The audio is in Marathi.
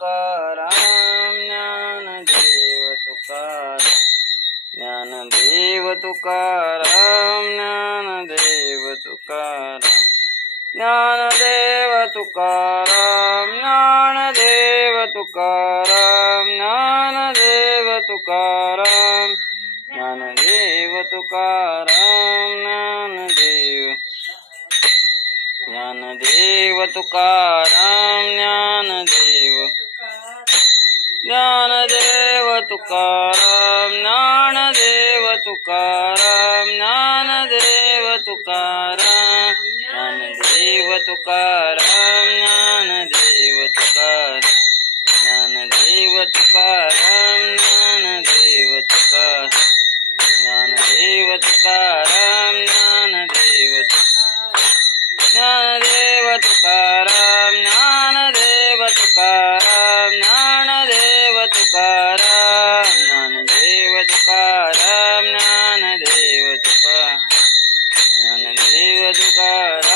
तुकाराम ज्ञानदेव तुकाराम ज्ञानदेव तुकाराम ज्ञानदेव तुकाराम ज्ञानदेव तुकाराम ज्ञानदेव तुकाराम ज्ञानदेव तुकाराम ज्ञानदेव तुकाराम ज्ञानदेव तुकाराम ज्ञानदेव तुकाराम ज्ञानदेव तुकाराम ज्ञानदेव तुकाराम ज्ञानदेव तुकाराम ज्ञानदेव तुकाराम ज्ञानदेव तुकाराम ज्ञानदेव तुकाराम ज्ञानदेव तुकाराम ज्ञानदेव ज्ञानदेव तुकाराम ज्ञानदेव तुकाराम ज्ञानदेव तुकाराम ज्ञानदेव तुकाराम ज्ञानदेव तुकाराम ज्ञानदेव तुकाराम